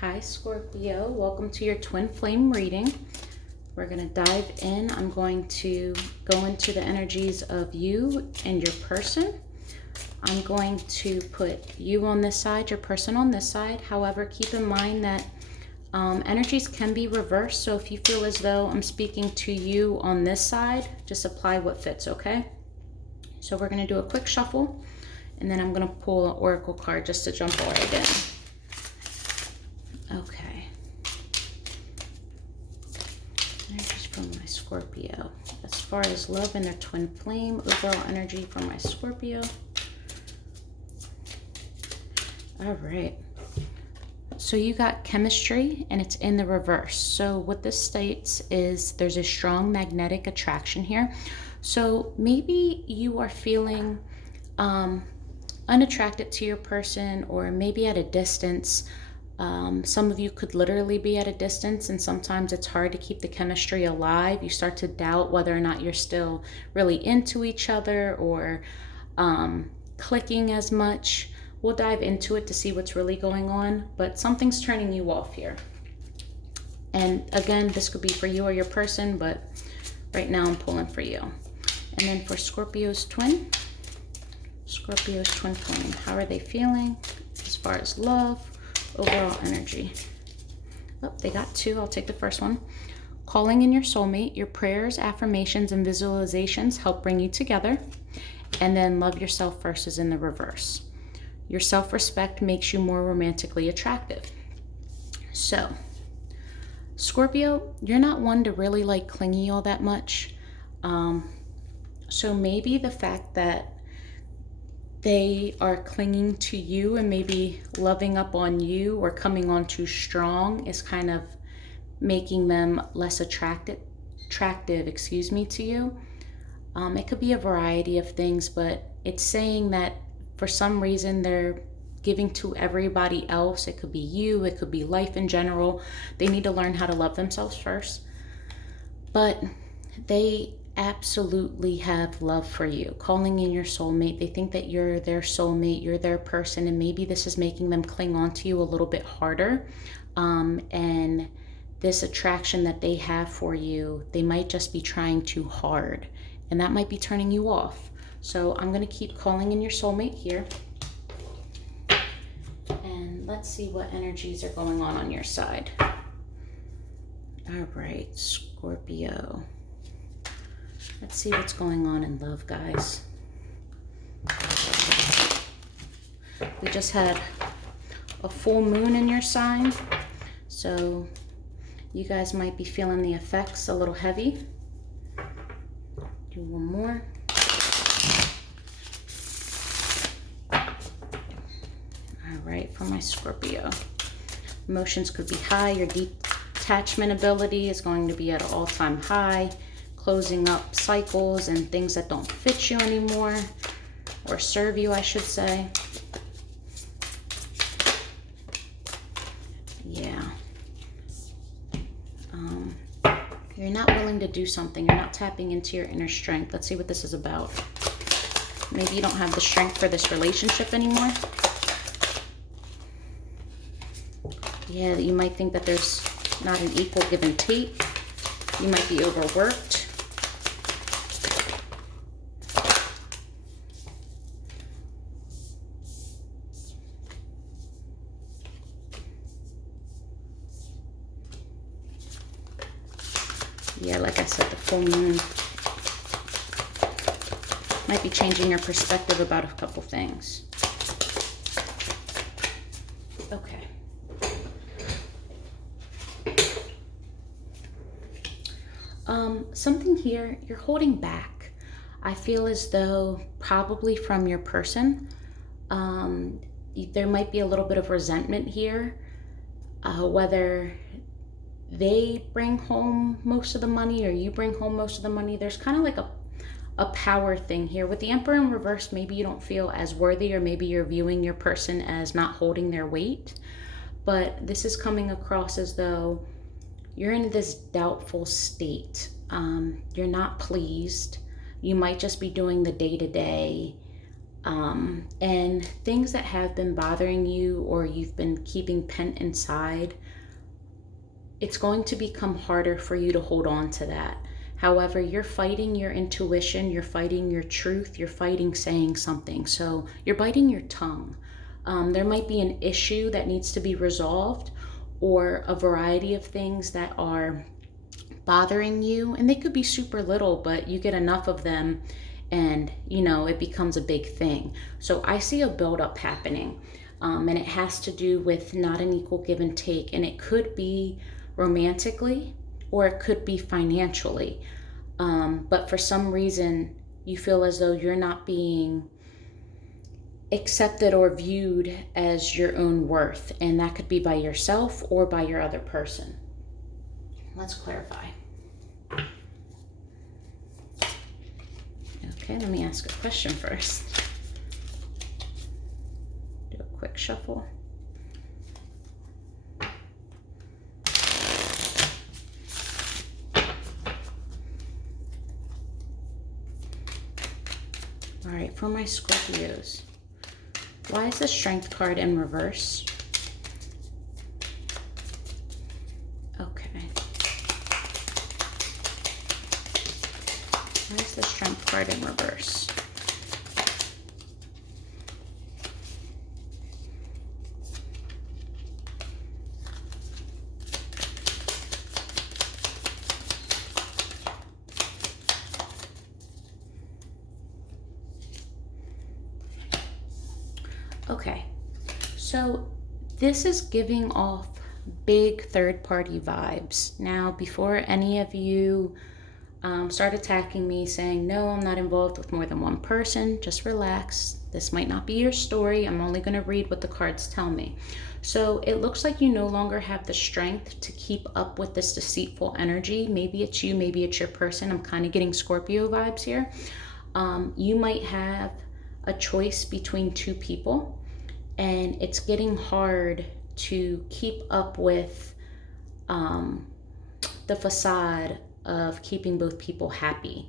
Hi Scorpio, welcome to your twin flame reading. We're going to dive in. I'm going to go into the energies of you and your person. I'm going to put you on this side, your person on this side. However, keep in mind that energies can be reversed. So if you feel as though I'm speaking to you on this side, just apply what fits, okay? So we're going to do a quick shuffle, and then I'm going to pull an oracle card just to jump right in. Okay. Energies from my Scorpio. As far as love and their twin flame, overall energy from my Scorpio. All right. So you got chemistry, and it's in the reverse. So what this states is there's a strong magnetic attraction here. So maybe you are feeling unattracted to your person, or maybe at a distance. Some of you could literally be at a distance, and sometimes it's hard to keep the chemistry alive. You start to doubt whether or not you're still really into each other or clicking as much. We'll dive into it to see what's really going on, but something's turning you off here. And again, this could be for you or your person, but right now I'm pulling for you. And then for Scorpio's twin flame, how are they feeling as far as love? Overall energy. Oh, they got two. I'll take the first one. Calling in your soulmate. Your prayers, affirmations, and visualizations help bring you together. And then love yourself first is in the reverse. Your self-respect makes you more romantically attractive. So, Scorpio, you're not one to really like clingy all that much. So maybe the fact that they are clinging to you and maybe loving up on you or coming on too strong is kind of making them less attractive, to you. It could be a variety of things, but it's saying that for some reason they're giving to everybody else. It could be you, it could be life in general. They need to learn how to love themselves first. But they absolutely have love for you. Calling in your soulmate. They think that you're their soulmate, you're their person, and maybe this is making them cling on to you a little bit harder. And this attraction that they have for you, they might just be trying too hard, and that might be turning you off. So I'm going to keep calling in your soulmate here. And let's see what energies are going on your side. All right, Scorpio. Let's see what's going on in love, guys. We just had a full moon in your sign, so you guys might be feeling the effects a little heavy. Do one more. All right, for my Scorpio. Emotions could be high. Your detachment ability is going to be at an all-time high. Closing up cycles and things that don't fit you anymore, or serve you, I should say. Yeah. You're not willing to do something. You're not tapping into your inner strength. Let's see what this is about. Maybe you don't have the strength for this relationship anymore. Yeah, you might think that there's not an equal give and take. You might be overworked. Yeah, like I said, the full moon might be changing your perspective about a couple things. Okay. Something here, you're holding back. I feel as though probably from your person, there might be a little bit of resentment here, whether they bring home most of the money or you bring home most of the money. There's kind of like a power thing here. With the Emperor in reverse, maybe you don't feel as worthy, or maybe you're viewing your person as not holding their weight. But this is coming across as though you're in this doubtful state. You're not pleased. You might just be doing the day-to-day And things that have been bothering you or you've been keeping pent inside, it's going to become harder for you to hold on to that. However, you're fighting your intuition, you're fighting your truth, you're fighting saying something. So you're biting your tongue. There might be an issue that needs to be resolved, or a variety of things that are bothering you. And they could be super little, but you get enough of them and, you know, it becomes a big thing. So I see a buildup happening. And it has to do with not an equal give and take. And it could be romantically, or it could be financially. But for some reason, you feel as though you're not being accepted or viewed as your own worth. And that could be by yourself or by your other person. Let's clarify. Okay, let me ask a question first. Do a quick shuffle. All right, for my Scorpios, why is the Strength card in reverse? Okay. Why is the Strength card in reverse? Okay, so this is giving off big third-party vibes. Now, before any of you start attacking me saying, no, I'm not involved with more than one person, just relax. This might not be your story. I'm only going to read what the cards tell me. So it looks like you no longer have the strength to keep up with this deceitful energy. Maybe it's you, maybe it's your person. I'm kind of getting Scorpio vibes here. You might have a choice between two people, and it's getting hard to keep up with the facade of keeping both people happy.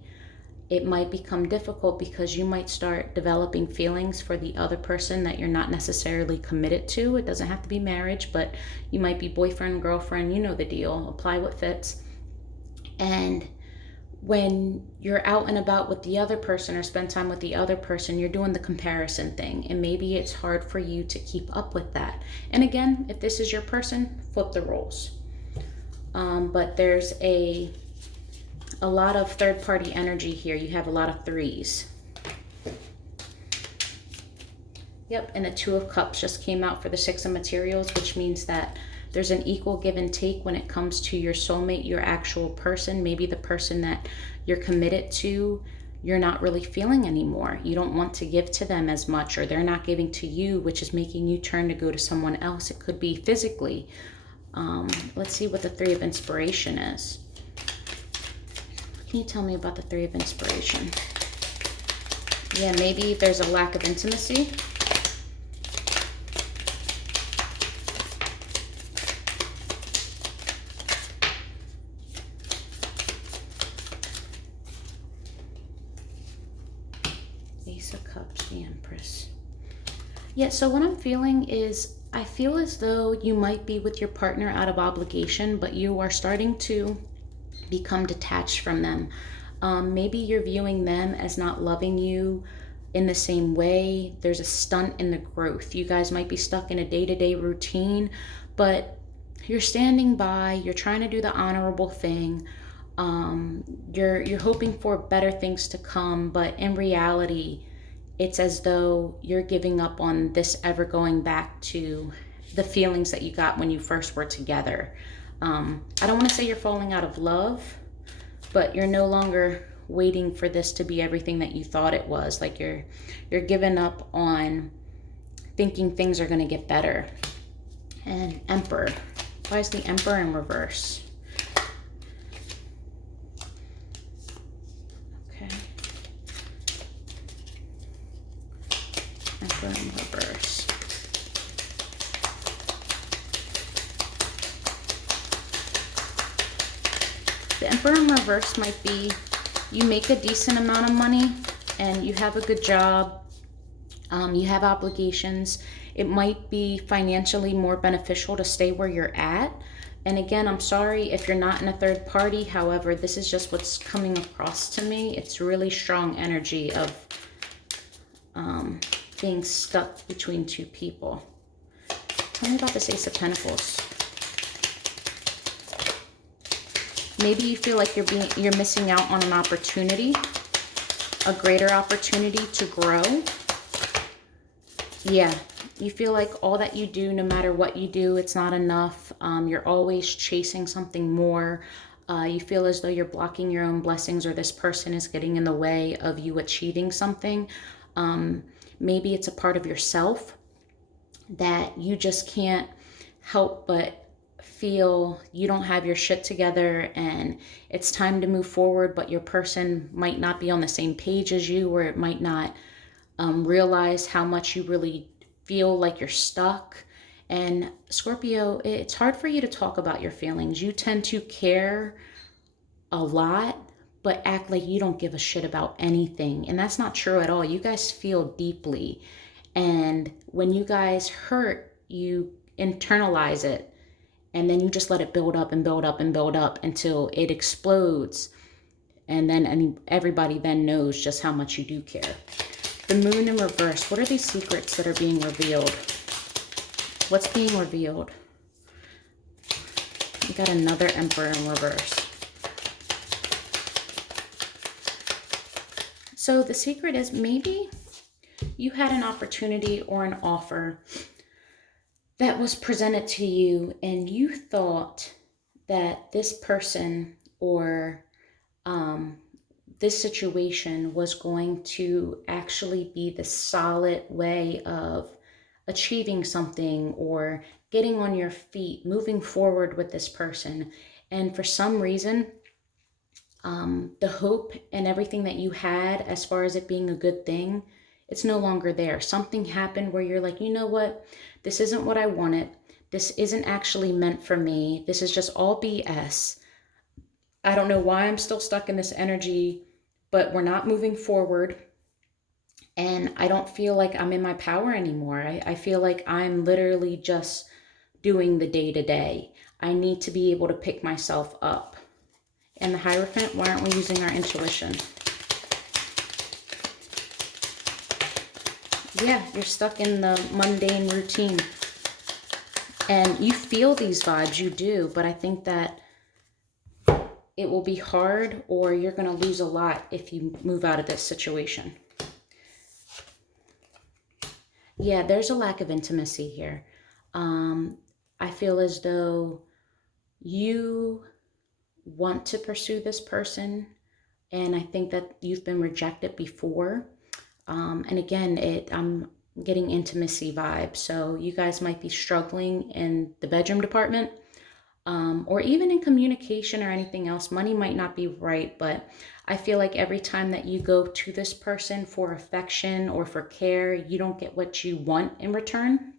It might become difficult because you might start developing feelings for the other person that you're not necessarily committed to. It doesn't have to be marriage, but you might be boyfriend, girlfriend, you know the deal. Apply what fits. And when you're out and about with the other person or spend time with the other person, you're doing the comparison thing, and maybe it's hard for you to keep up with that. And again, if this is your person, flip the roles. But there's a lot of third-party energy here. You have a lot of threes. Yep, and the Two of Cups just came out for the Six of Materials, which means that there's an equal give and take when it comes to your soulmate, your actual person. Maybe the person that you're committed to, you're not really feeling anymore. You don't want to give to them as much, or they're not giving to you, which is making you turn to go to someone else. It could be physically. Let's see what the Three of Inspiration is. Can you tell me about the Three of Inspiration? Yeah, maybe there's a lack of intimacy. Ace of Cups, the Empress. Yeah, so what I'm feeling is, I feel as though you might be with your partner out of obligation, but you are starting to become detached from them. Maybe you're viewing them as not loving you in the same way. There's a stunt in the growth. You guys might be stuck in a day-to-day routine, but you're standing by, you're trying to do the honorable thing. You're hoping for better things to come, but in reality, it's as though you're giving up on this ever going back to the feelings that you got when you first were together. I don't want to say you're falling out of love, but you're no longer waiting for this to be everything that you thought it was. Like you're giving up on thinking things are going to get better. And Emperor. Why is the Emperor in reverse? Okay. Emperor in reverse. The Emperor in reverse might be you make a decent amount of money and you have a good job, You have obligations. It might be financially more beneficial to stay where you're at. And again, I'm sorry if you're not in a third party. However, this is just what's coming across to me. It's really strong energy of being stuck between two people. Tell me about this Ace of Pentacles. Maybe you feel like you're missing out on an opportunity, a greater opportunity to grow. Yeah, you feel like all that you do, no matter what you do, it's not enough. You're always chasing something more. You feel as though you're blocking your own blessings, or this person is getting in the way of you achieving something. Maybe it's a part of yourself that you just can't help but feel you don't have your shit together and it's time to move forward, but your person might not be on the same page as you, or it might not realize how much you really feel like you're stuck. And Scorpio, it's hard for you to talk about your feelings. You tend to care a lot, but act like you don't give a shit about anything. And that's not true at all. You guys feel deeply. And when you guys hurt, you internalize it. And then you just let it build up and build up and build up until it explodes. And then everybody then knows just how much you do care. The moon in reverse. What are these secrets that are being revealed? What's being revealed? We got another Emperor in reverse. So the secret is maybe you had an opportunity or an offer that was presented to you and you thought that this person or this situation was going to actually be the solid way of achieving something or getting on your feet, moving forward with this person. And for some reason, the hope and everything that you had as far as it being a good thing, it's no longer there. Something happened where you're like, you know what? This isn't what I wanted. This isn't actually meant for me. This is just all BS. I don't know why I'm still stuck in this energy, but we're not moving forward. And I don't feel like I'm in my power anymore. I feel like I'm literally just doing the day-to-day. I need to be able to pick myself up. And the Hierophant, why aren't we using our intuition? Yeah, you're stuck in the mundane routine. And you feel these vibes, you do, but I think that it will be hard, or you're going to lose a lot if you move out of this situation. Yeah, there's a lack of intimacy here. I feel as though you want to pursue this person, and I think that you've been rejected before. And again, I'm getting intimacy vibes. So you guys might be struggling in the bedroom department, or even in communication or anything else. Money might not be right, but I feel like every time that you go to this person for affection or for care, you don't get what you want in return.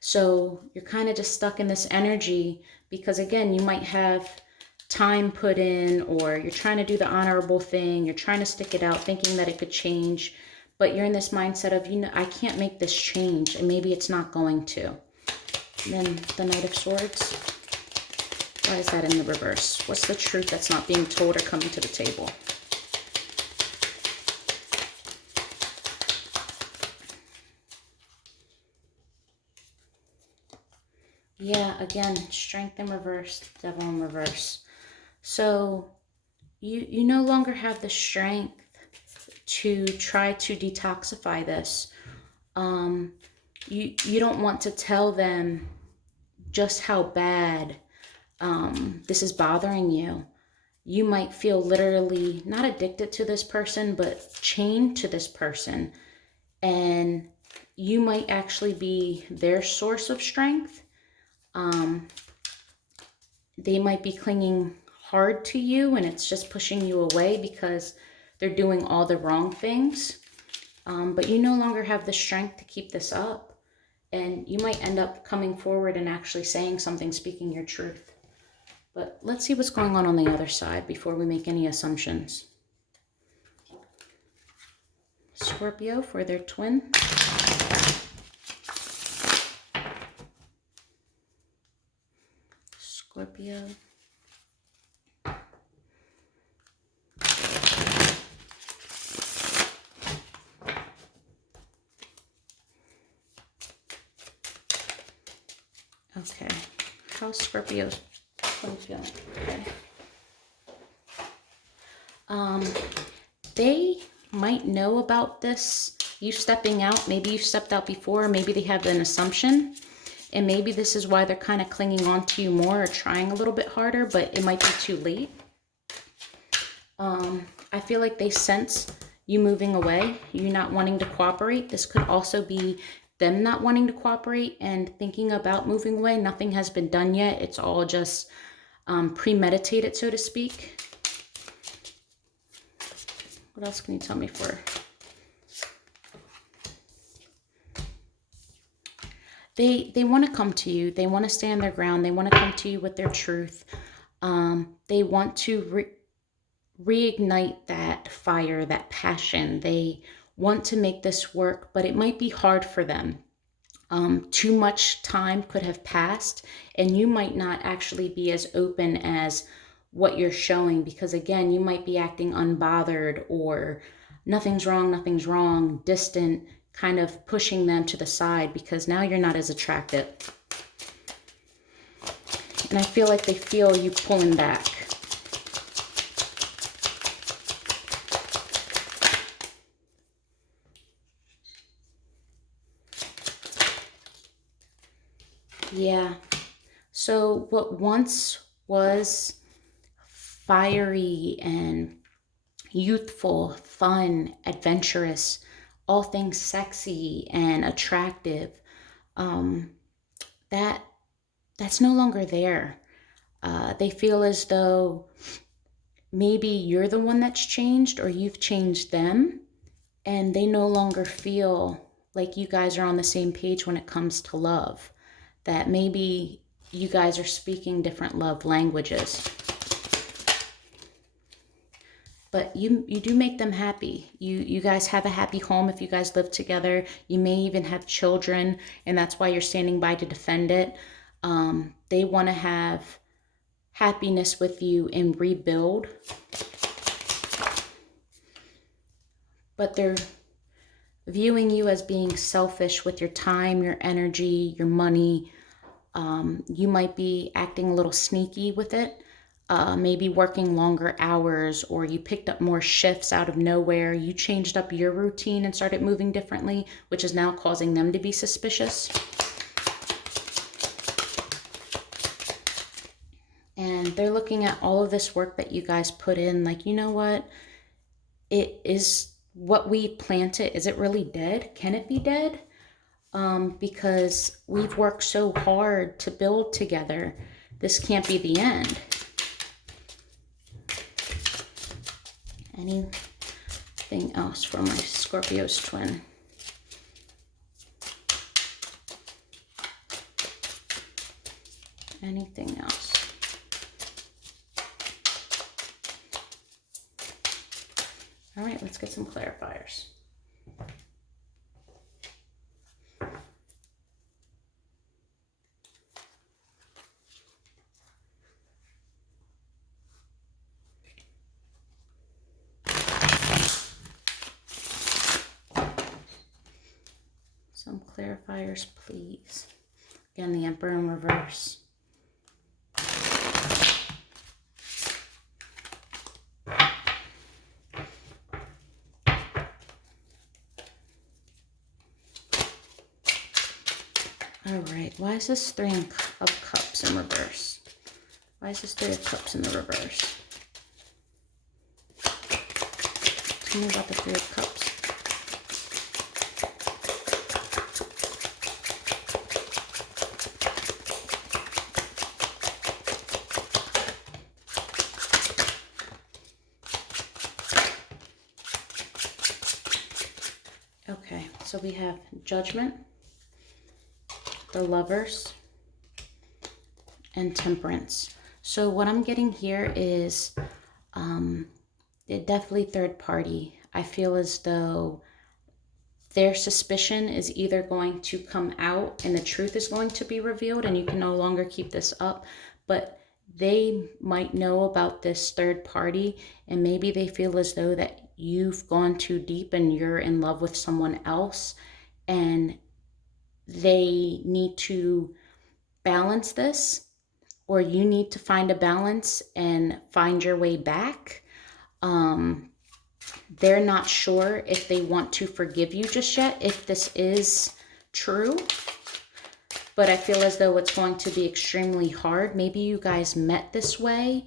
So you're kind of just stuck in this energy because, again, you might have time put in, or you're trying to do the honorable thing. You're trying to stick it out thinking that it could change, but you're in this mindset of, you know, I can't make this change, and maybe it's not going to. And then the Knight of Swords. Why is that in the reverse? What's the truth that's not being told or coming to the table? Yeah, again, Strength in reverse, Devil in reverse. So you no longer have the strength to try to detoxify this. You don't want to tell them just how bad this is bothering you. You might feel literally not addicted to this person, but chained to this person. And you might actually be their source of strength. They might be clinging hard to you, and it's just pushing you away because they're doing all the wrong things. But you no longer have the strength to keep this up. And you might end up coming forward and actually saying something, speaking your truth. But let's see what's going on the other side before we make any assumptions. Scorpio for their twin. Scorpio. Okay, how's Scorpio's twin feeling? Okay. They might know about this, you stepping out. Maybe you stepped out before, maybe they have an assumption, and maybe this is why they're kind of clinging on to you more or trying a little bit harder, but it might be too late. I feel like they sense you moving away, you not wanting to cooperate. This could also be them not wanting to cooperate and thinking about moving away. Nothing has been done yet. It's all just premeditated, so to speak. What else can you tell me for? They want to come to you. They want to stand their ground. They want to come to you with their truth. They want to reignite that fire, that passion. They want to make this work, but it might be hard for them. Too much time could have passed, and you might not actually be as open as what you're showing, because again, you might be acting unbothered or nothing's wrong, distant, kind of pushing them to the side because now you're not as attractive. And I feel like they feel you pulling back. Yeah. So what once was fiery and youthful, fun, adventurous, all things sexy and attractive, that's no longer there. They feel as though maybe you're the one that's changed or you've changed them, and they no longer feel like you guys are on the same page when it comes to love. That maybe you guys are speaking different love languages. But you do make them happy. You guys have a happy home if you guys live together. You may even have children, and that's why you're standing by to defend it. They want to have happiness with you and rebuild. But they're viewing you as being selfish with your time, your energy, your money. You might be acting a little sneaky with it. Maybe working longer hours, or you picked up more shifts out of nowhere. You changed up your routine and started moving differently, which is now causing them to be suspicious. And they're looking at all of this work that you guys put in, like, you know what? It is what we planted. Is it really dead? Can it be dead? Because we've worked so hard to build together. This can't be the end. Anything else for my Scorpio's twin? Anything else? All right, let's get some clarifiers. Some clarifiers, please. Again, the Emperor in reverse. All right, why is this Three of Cups in reverse? Why is this Three of Cups in the reverse? Tell me about the Three of Cups. Okay, so we have Judgment, the Lovers, and Temperance. So what I'm getting here is it definitely third party. I feel as though their suspicion is either going to come out and the truth is going to be revealed and you can no longer keep this up, but they might know about this third party and maybe they feel as though that you've gone too deep and you're in love with someone else, and they need to balance this, or you need to find a balance and find your way back. They're not sure if they want to forgive you just yet, if this is true. But I feel as though it's going to be extremely hard. Maybe you guys met this way,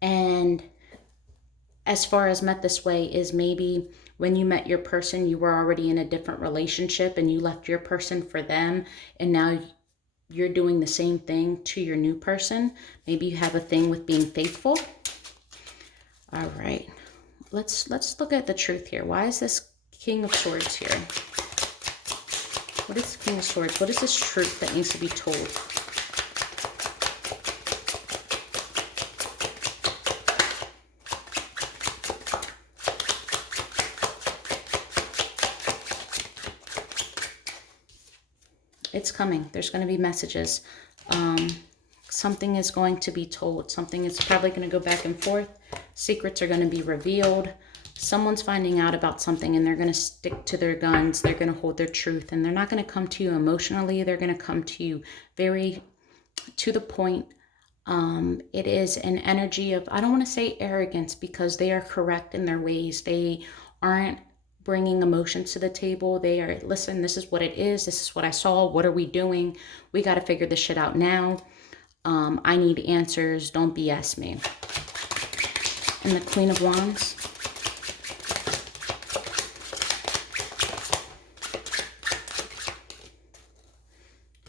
and as far as met this way is maybe when you met your person, you were already in a different relationship and you left your person for them, and now you're doing the same thing to your new person. Maybe you have a thing with being faithful. All right. Let's look at the truth here. Why is this King of Swords here? What is the King of Swords? What is this truth that needs to be told? It's coming. There's going to be messages. Something is going to be told. Something is probably going to go back and forth. Secrets are going to be revealed. Someone's finding out about something and they're going to stick to their guns. They're going to hold their truth, and they're not going to come to you emotionally. They're going to come to you very to the point. It is an energy of, I don't want to say arrogance, because they are correct in their ways. They aren't bringing emotions to the table. They are, listen, this is what it is. This is what I saw. What are we doing? We got to figure this shit out now. I need answers. Don't BS me. And the Queen of Wands.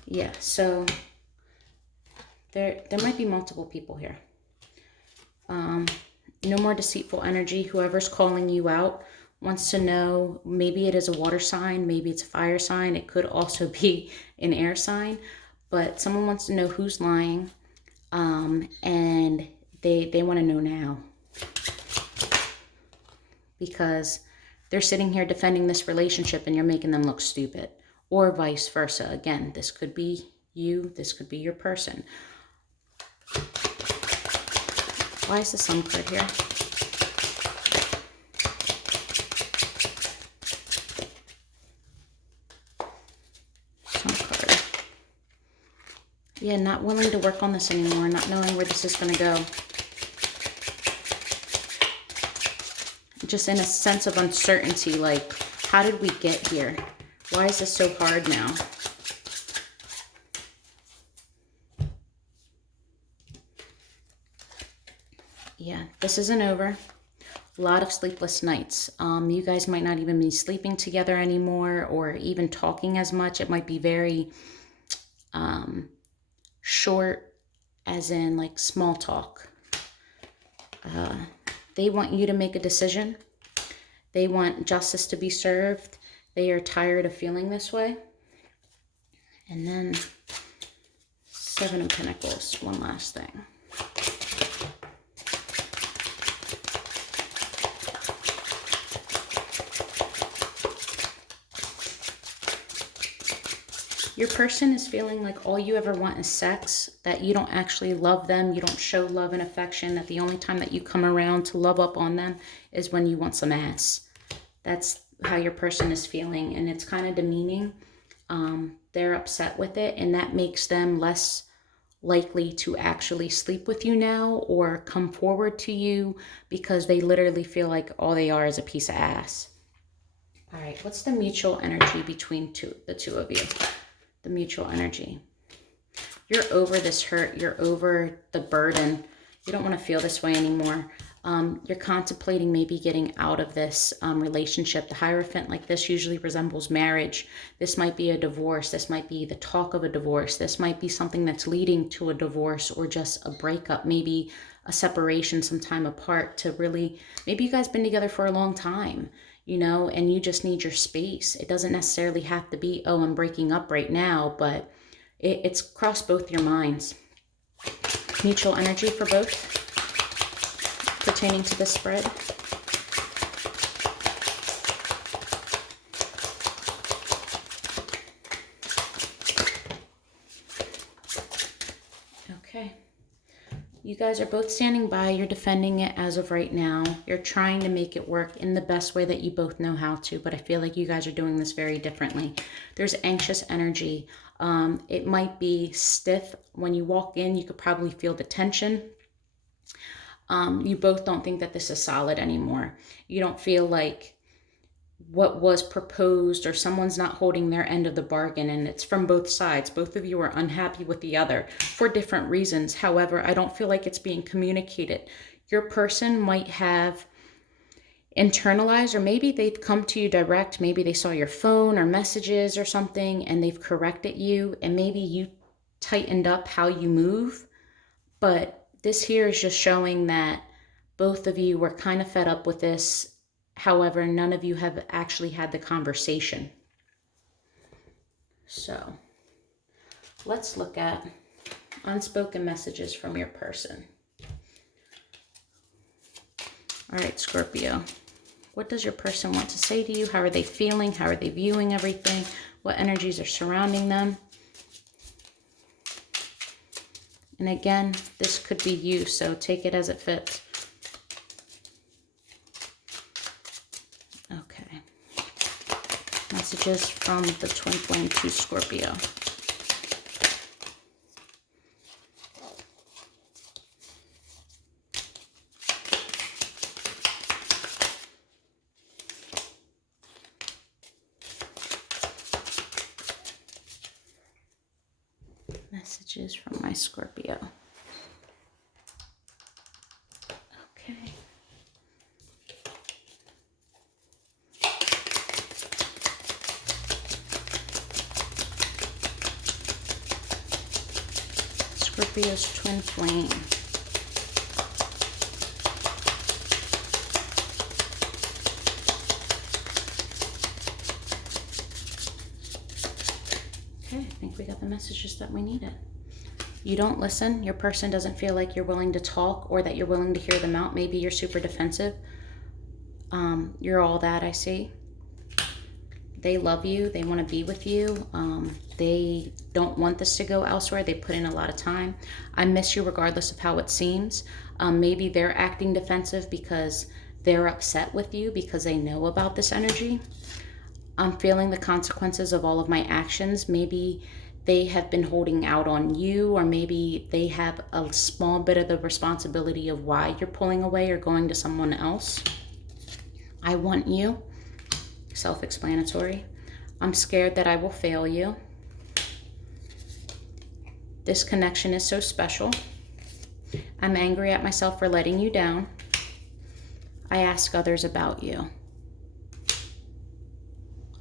Yeah, so there might be multiple people here. No more deceitful energy. Whoever's calling you out wants to know, maybe it is a water sign, maybe it's a fire sign. It could also be an air sign, but someone wants to know who's lying, and they want to know now. Because they're sitting here defending this relationship and you're making them look stupid, or vice versa. Again, this could be you, this could be your person. Why is the Sun card here? Sun card. Yeah, not willing to work on this anymore, not knowing where this is going to go. Just in a sense of uncertainty, like, how did we get here? Why is this so hard now? Yeah, this isn't over. A lot of sleepless nights. You guys might not even be sleeping together anymore or even talking as much. It might be very short, as in like small talk. They want you to make a decision. They want justice to be served. They are tired of feeling this way. And then Seven of Pentacles, one last thing. Your person is feeling like all you ever want is sex, that you don't actually love them, you don't show love and affection, that the only time that you come around to love up on them is when you want some ass. That's how your person is feeling, and it's kind of demeaning. They're upset with it, and that makes them less likely to actually sleep with you now or come forward to you, because they literally feel like all they are is a piece of ass. All right, what's the mutual energy between the two of you? The mutual energy. You're over this hurt. You're over the burden. You don't want to feel this way anymore. You're contemplating maybe getting out of this relationship. The Hierophant like this usually resembles marriage. This might be a divorce. This might be the talk of a divorce. This might be something that's leading to a divorce or just a breakup, maybe a separation, some time apart to really, maybe you guys been together for a long time, you know, and you just need your space. It doesn't necessarily have to be, oh, I'm breaking up right now, but it's crossed both your minds. Mutual energy for both pertaining to this spread. You guys are both standing by. You're defending it as of right now. You're trying to make it work in the best way that you both know how to, but I feel like you guys are doing this very differently. There's anxious energy. It might be stiff. When you walk in, you could probably feel the tension. You both don't think that this is solid anymore. You don't feel like what was proposed, or someone's not holding their end of the bargain, and it's from both sides. Both of you are unhappy with the other for different reasons. However, I don't feel like it's being communicated. Your person might have internalized, or maybe they've come to you direct. Maybe they saw your phone or messages or something and they've corrected you, and maybe you tightened up how you move. But this here is just showing that both of you were kind of fed up with this. However, none of you have actually had the conversation. So let's look at unspoken messages from your person. All right, Scorpio. What does your person want to say to you? How are they feeling? How are they viewing everything? What energies are surrounding them? And again, this could be you, so take it as it fits. Okay. Messages from the twin flame to Scorpio. Messages from my Scorpio. Okay. Scorpio's twin flame. Okay, I think we got the messages that we needed. You don't listen. Your person doesn't feel like you're willing to talk or that you're willing to hear them out. Maybe you're super defensive. You're all that, I see. They love you. They want to be with you. They don't want this to go elsewhere. They put in a lot of time. I miss you regardless of how it seems. Maybe they're acting defensive because they're upset with you because they know about this energy. I'm feeling the consequences of all of my actions. Maybe they have been holding out on you, or maybe they have a small bit of the responsibility of why you're pulling away or going to someone else. I want you. Self-explanatory. I'm scared that I will fail you. This connection is so special. I'm angry at myself for letting you down. I ask others about you.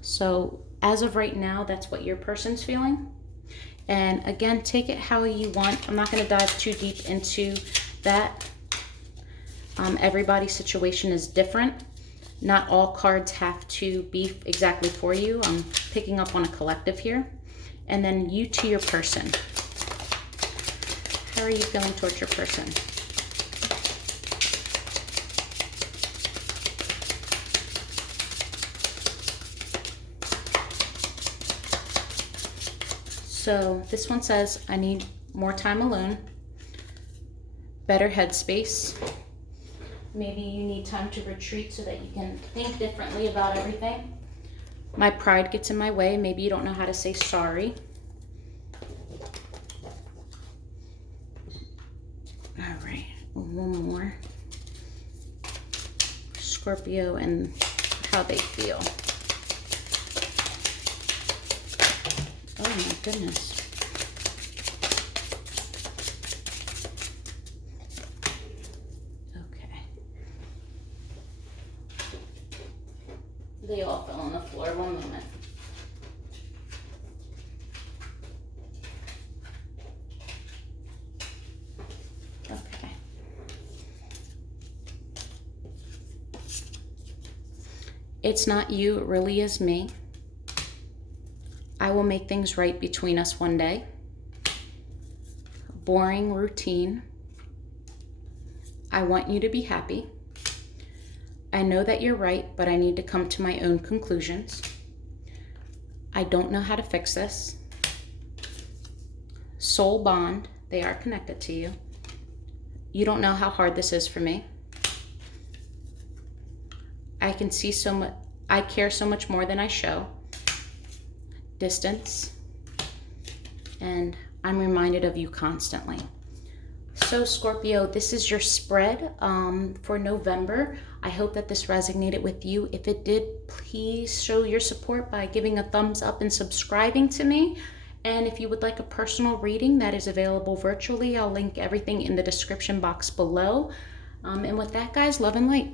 So as of right now, that's what your person's feeling. And again, take it how you want. I'm not going to dive too deep into that. Everybody's situation is different. Not all cards have to be exactly for you. I'm picking up on a collective here. And then you to your person. How are you feeling towards your person? So this one says, I need more time alone, better headspace. Maybe you need time to retreat so that you can think differently about everything. My pride gets in my way. Maybe you don't know how to say sorry. All right, one more. Scorpio and how they feel. Oh my goodness. Okay. They all fell on the floor. One moment. Okay. It's not you, it really is me. I will make things right between us one day. Boring routine. I want you to be happy. I know that you're right, but I need to come to my own conclusions. I don't know how to fix this. Soul bond. They are connected to you. You don't know how hard this is for me. I can see so much. I care so much more than I show. Distance. And I'm reminded of you constantly. So Scorpio, this is your spread for November. I hope that this resonated with you. If it did, please show your support by giving a thumbs up and subscribing to me. And if you would like a personal reading, that is available virtually. I'll link everything in the description box below. And with that, guys, love and light.